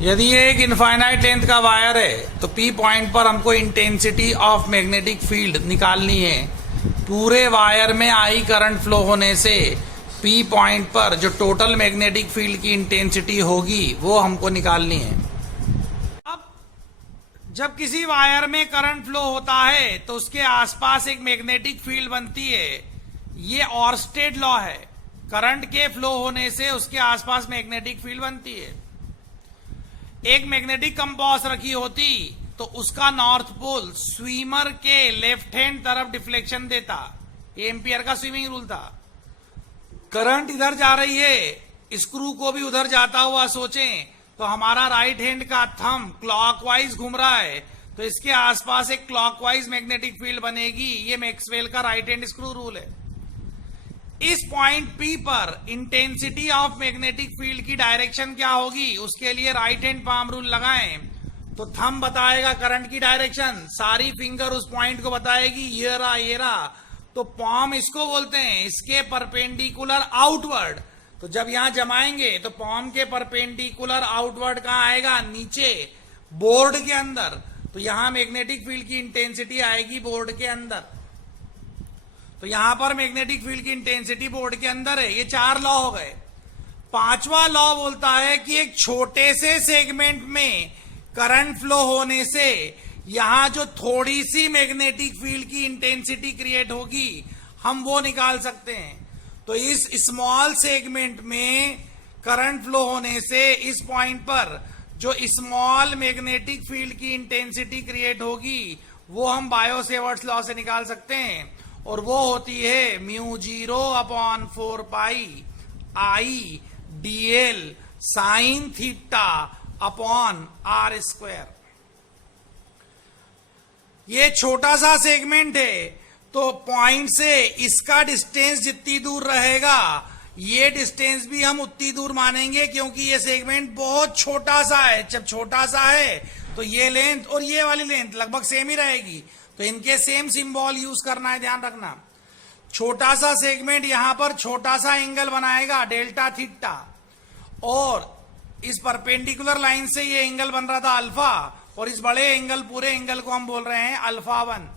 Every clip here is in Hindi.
यदि ये एक इनफाइनाइट लेंथ का वायर है तो पी पॉइंट पर हमको इंटेंसिटी ऑफ मैग्नेटिक फील्ड निकालनी है। पूरे वायर में आई करंट फ्लो होने से पी पॉइंट पर जो टोटल मैग्नेटिक फील्ड की इंटेंसिटी होगी वो हमको निकालनी है। अब जब किसी वायर में करंट फ्लो होता है तो उसके आसपास एक मैग्नेटिक फील्ड बनती है। ये ऑर्स्टेड लॉ है। करंट के फ्लो होने से उसके आसपास मैग्नेटिक फील्ड बनती है। एक मैग्नेटिक कंपास रखी होती तो उसका नॉर्थ पोल स्विमर के लेफ्ट हैंड तरफ डिफ्लेक्शन देता। ये एम्पियर का स्विमिंग रूल था। करंट इधर जा रही है, स्क्रू को भी उधर जाता हुआ सोचें तो हमारा राइट हैंड का थंब क्लॉकवाइज घूम रहा है तो इसके आसपास एक क्लॉकवाइज मैग्नेटिक फील्ड बनेगी। ये मैक्सवेल का राइट हैंड स्क्रू रूल है। इस पॉइंट P पर इंटेंसिटी ऑफ मैग्नेटिक फील्ड की डायरेक्शन क्या होगी, उसके लिए राइट हैंड पाम रूल लगाएं तो थंब बताएगा करंट की डायरेक्शन, सारी फिंगर उस पॉइंट को बताएगी ये रहा। तो पॉम इसको बोलते हैं, इसके परपेंडिकुलर आउटवर्ड। तो जब यहां जमाएंगे तो पॉम के परपेंडिकुलर आउटवर्ड कहां आएगा, नीचे बोर्ड के अंदर। तो यहां मैग्नेटिक फील्ड की इंटेंसिटी आएगी बोर्ड के अंदर। तो यहां पर मैग्नेटिक फील्ड की इंटेंसिटी बोर्ड के अंदर है। ये 4 लॉ हो गए। 5वां लॉ बोलता है कि एक छोटे से सेगमेंट में करंट फ्लो होने से यहां जो थोड़ी सी मैग्नेटिक फील्ड की इंटेंसिटी क्रिएट होगी हम वो निकाल सकते हैं। तो इस स्मॉल सेगमेंट में करंट फ्लो होने से इस पॉइंट पर जो स्मॉल मैग्नेटिक फील्ड की इंटेंसिटी क्रिएट होगी वो हम बायो सेवर्ट्स लॉ से निकाल सकते हैं। और वो होती है μ0/4 पाई आई dl sine theta upon r square. ये छोटा सा सेगमेंट है तो पॉइंट से इसका डिस्टेंस जितनी दूर रहेगा ये डिस्टेंस भी हम उतनी दूर मानेंगे, क्योंकि ये सेगमेंट बहुत छोटा सा है। जब छोटा सा है तो ये लेंथ और ये वाली लेंथ लगभग सेम ही रहेगी, तो इनके सेम सिंबल यूज करना है, ध्यान रखना। छोटा सा सेगमेंट यहां पर छोटा सा एंगल बनाएगा डेल्टा थीटा, और इस परपेंडिकुलर लाइन से ये एंगल बन रहा था अल्फा, और इस बड़े एंगल पूरे एंगल को हम बोल रहे हैं अल्फा 1।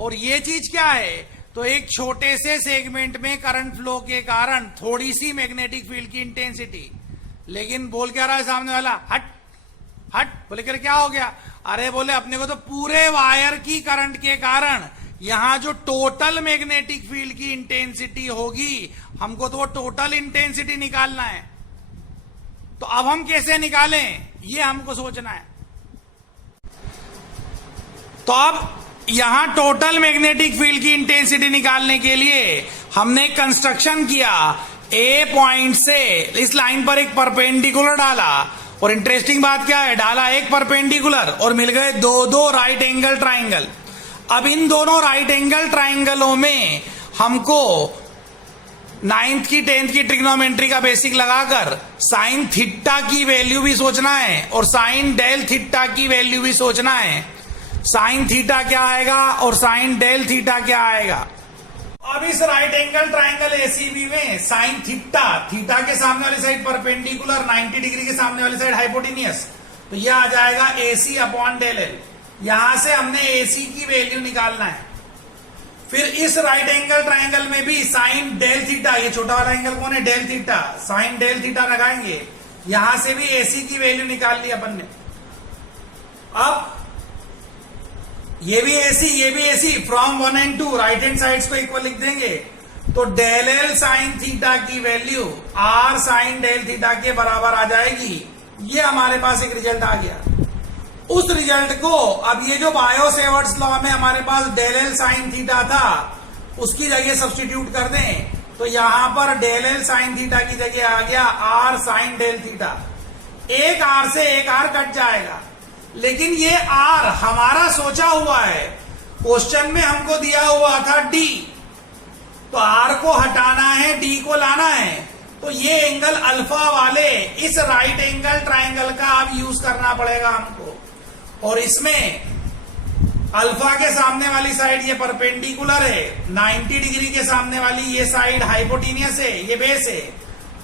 और ये चीज क्या है, तो एक छोटे से सेगमेंट में करंट फ्लो के कारण थोड़ी सी मैग्नेटिक फील्ड की इंटेंसिटी। लेकिन बोल क्या रहा है सामने वाला, हट हट, बोले कर क्या हो गया, अरे बोले अपने को तो पूरे वायर की करंट के कारण यहां जो टोटल मैग्नेटिक फील्ड की इंटेंसिटी होगी हमको तो वो टोटल इंटेंसिटी निकालना है। तो अब हम कैसे निकालें ये हमको सोचना है। तो अब यहां टोटल मैग्नेटिक फील्ड की इंटेंसिटी निकालने के लिए हमने कंस्ट्रक्शन किया। ए पॉइंट से इस लाइन पर एक परपेंडिकुलर डाला, और इंटरेस्टिंग बात क्या है, डाला एक परपेंडिकुलर और मिल गए दो राइट एंगल ट्राइंगल। अब इन दोनों राइट एंगल ट्राइंगलों में हमको 9th की 10th की ट्रिग्नोमेट्री का बेसिक लगाकर साइन थीटा की वैल्यू भी सोचना है और साइन डेल थीटा की वैल्यू भी सोचना है। साइन थीटा क्या आएगा और साइन डेल थीटा क्या आएगा। अब इस राइट एंगल ट्राइंगल एसीबी में साइन थीटा, थीटा के सामने वाली साइड परपेंडिकुलर, 90 डिग्री के सामने वाली साइड हाइपोटेनियस, तो यह आ जाएगा AC अपॉन डेल एल। यहां से हमने AC की वैल्यू निकालना है। फिर इस राइट एंगल ट्राइंगल में भी साइन डेल थीटा, ये छोटा वाला एंगल कौन है, del theta, sine del theta लगाएंगे। यहां से भी AC की वैल्यू निकाल ली अपन ने। अब ये भी AC from 1 and 2 right hand sides को इक्वल लिख देंगे। तो डेल एल साइन थीटा की value R sine del theta के बराबर आ जाएगी। ये हमारे पास एक रिजल्ट आ गया। उस रिजल्ट को अब ये जो बायो सेवर्ट्स लॉ में हमारे पास डेल एल साइन थीटा था उसकी जगह सब्स्टिट्यूट कर दें, तो यहां पर डेल एल साइन थीटा की जगह आ गया R साइन डेल थीटा। एक R से एक R कट जाएगा, लेकिन ये R हमारा सोचा हुआ है। क्वेश्चन में हमको दिया हुआ था D, तो R को हटाना है, D को लाना है। तो ये एंगल अल्फा वाले इस राइट एंगल ट्राइंगल का अब यूज करना पड़ेगा हमको। और इसमें अल्फा के सामने वाली साइड ये परपेंडिकुलर है, 90 डिग्री के सामने वाली ये साइड हाइपोटेनियस है, ये बेस है।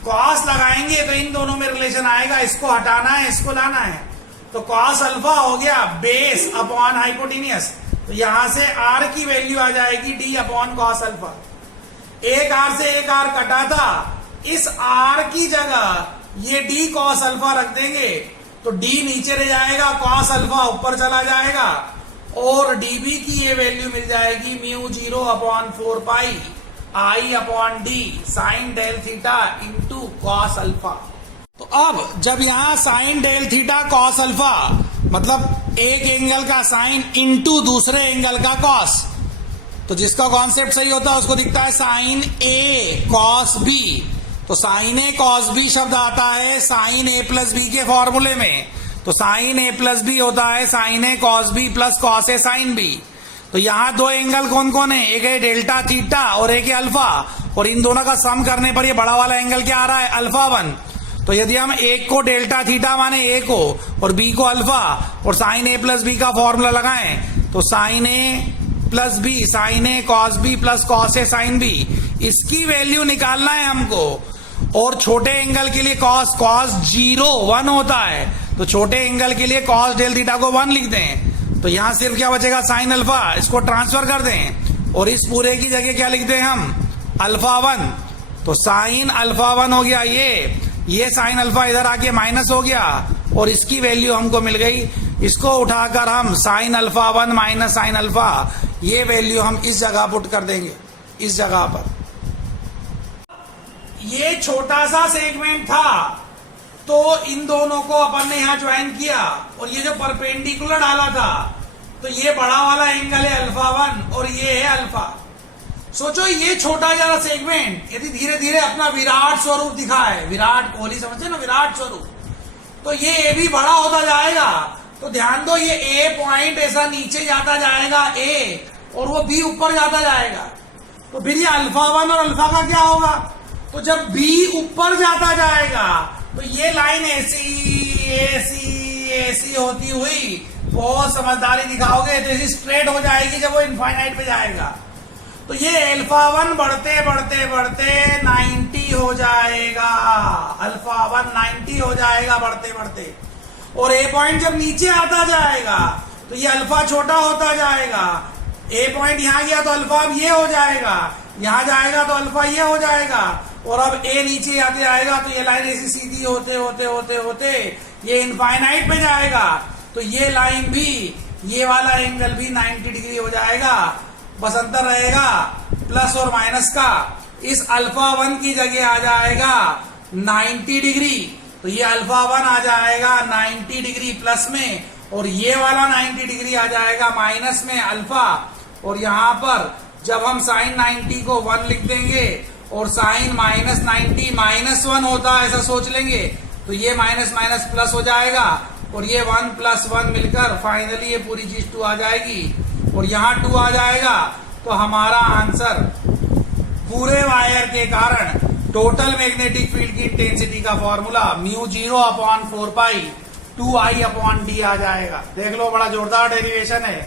कॉस लगाएंगे तो इन दोनों में रिलेशन आएगा, इसको हटाना है, इसको लाना है, तो कॉस अल्फा हो गया बेस अपॉन हाइपोटेनियस, तो यहां से आर की वैल्यू आ जाएगी डी अपॉन कॉस अल्फा। एक आर से एक आर कटा था, इस आर की जगह ये डी कॉस अल्फा रख देंगे तो डी नीचे रह जाएगा, कॉस अल्फा ऊपर चला जाएगा और डीबी की ये वैल्यू मिल जाएगी mu 0 upon 4 pi I upon D sine del theta into cos alpha. तो अब जब यहां sine del theta cos alpha मतलब एक एंगल का साइन इंटू दूसरे एंगल का कॉस, तो जिसका कॉन्सेप्ट सही होता है उसको दिखता है साइन ए कॉस बी, तो साइन ए कॉस बी शब्द आता है साइन ए प्लस बी के फॉर्मूले में, तो साइन ए प्लस बी होता है sine A cos B plus cos A sine B. तो यहां दो एंगल कौन कौन है, एक है डेल्टा थीटा और एक है अल्फा, और इन दोनों का सम करने पर ये बड़ा वाला एंगल क्या आ रहा है, अल्फा 1। तो यदि हम एक को डेल्टा थीटा माने ए को और बी को अल्फा और साइन ए प्लस बी का फॉर्मूला लगाएं तो sine A plus B sign A cos B plus cos A sine B, इसकी वैल्यू निकालना है हमको। और छोटे एंगल के लिए कॉस 0 1 होता है, तो छोटे एंगल के लिए कॉस डेल थीटा को 1 लिख दें, तो यहां सिर्फ क्या बचेगा साइन अल्फा, इसको ट्रांसफर कर दें और इस पूरे की जगह क्या लिख दें हम अल्फा 1, तो साइन अल्फा 1 हो गया, ये साइन अल्फा इधर आके माइनस हो गया और इसकी वैल्यू हमको मिल गई। इसको उठाकर हम sine alpha 1 minus sine alpha, ये वैल्यू हम इस जगह पुट कर देंगे, इस जगह पर। ये छोटा सा सेगमेंट था तो इन दोनों को अपन ने यहां ज्वाइन किया और ये जो परपेंडिकुलर डाला था तो ये बड़ा वाला एंगल है अल्फा 1 और ये है अल्फा। सोचो ये छोटा जरा सेगमेंट यदि धीरे धीरे अपना विराट स्वरूप दिखाए, विराट कोहली समझते ना, विराट स्वरूप, तो ये ए भी बड़ा होता जाएगा। तो ध्यान दो ये ए पॉइंट ऐसा नीचे जाता जाएगा ए और वो बी ऊपर जाता जाएगा, तो फिर ये अल्फा 1 और अल्फा का क्या होगा, तो जब बी ऊपर जाता जाएगा तो ये लाइन ऐसी ऐसी ऐसी होती हुई बहुत समझदारी दिखाओगे तो ऐसी स्ट्रेट हो जाएगी जब वो इनफाइनाइट पे जाएगा, तो ये अल्फा 1 बढ़ते बढ़ते बढ़ते 90 हो जाएगा, अल्फा 1 90 हो जाएगा बढ़ते बढ़ते, और ए पॉइंट जब नीचे आता जाएगा तो ये अल्फा छोटा होता जाएगा, ए पॉइंट यहां गया तो अल्फा अब ये हो जाएगा, यहां जाएगा तो अल्फा ये हो जाएगा, और अब ए नीचे आते आएगा तो ये लाइन ऐसी सीधी होते होते होते होते ये इनफाइनाइट पे जाएगा, तो ये लाइन भी, ये वाला एंगल भी 90 डिग्री हो जाएगा। बस अंतर रहेगा प्लस और माइनस का, इस अल्फा 1 की जगह आ जाएगा 90 डिग्री, तो ये अल्फा 1 आ जाएगा 90 डिग्री प्लस में और ये वाला 90 डिग्री आ जाएगा माइनस में अल्फा, और यहां पर जब हम साइन 90 को 1 लिख देंगे और साइन माइनस 90 -1 होता है ऐसा सोच लेंगे, तो ये माइनस माइनस प्लस हो जाएगा और ये 1 + 1 मिलकर फाइनली ये पूरी चीज 2 आ जाएगी और यहाँ 2 आ जाएगा। तो हमारा आंसर पूरे वायर के कारण टोटल मैग्नेटिक फील्ड की इंटेंसिटी का फॉर्मूला म्यू 0 अपॉन 4 पाई 2 आई अपॉन डी आ जाएगा। देख लो बड़ा जोरदार डेरिवेशन है।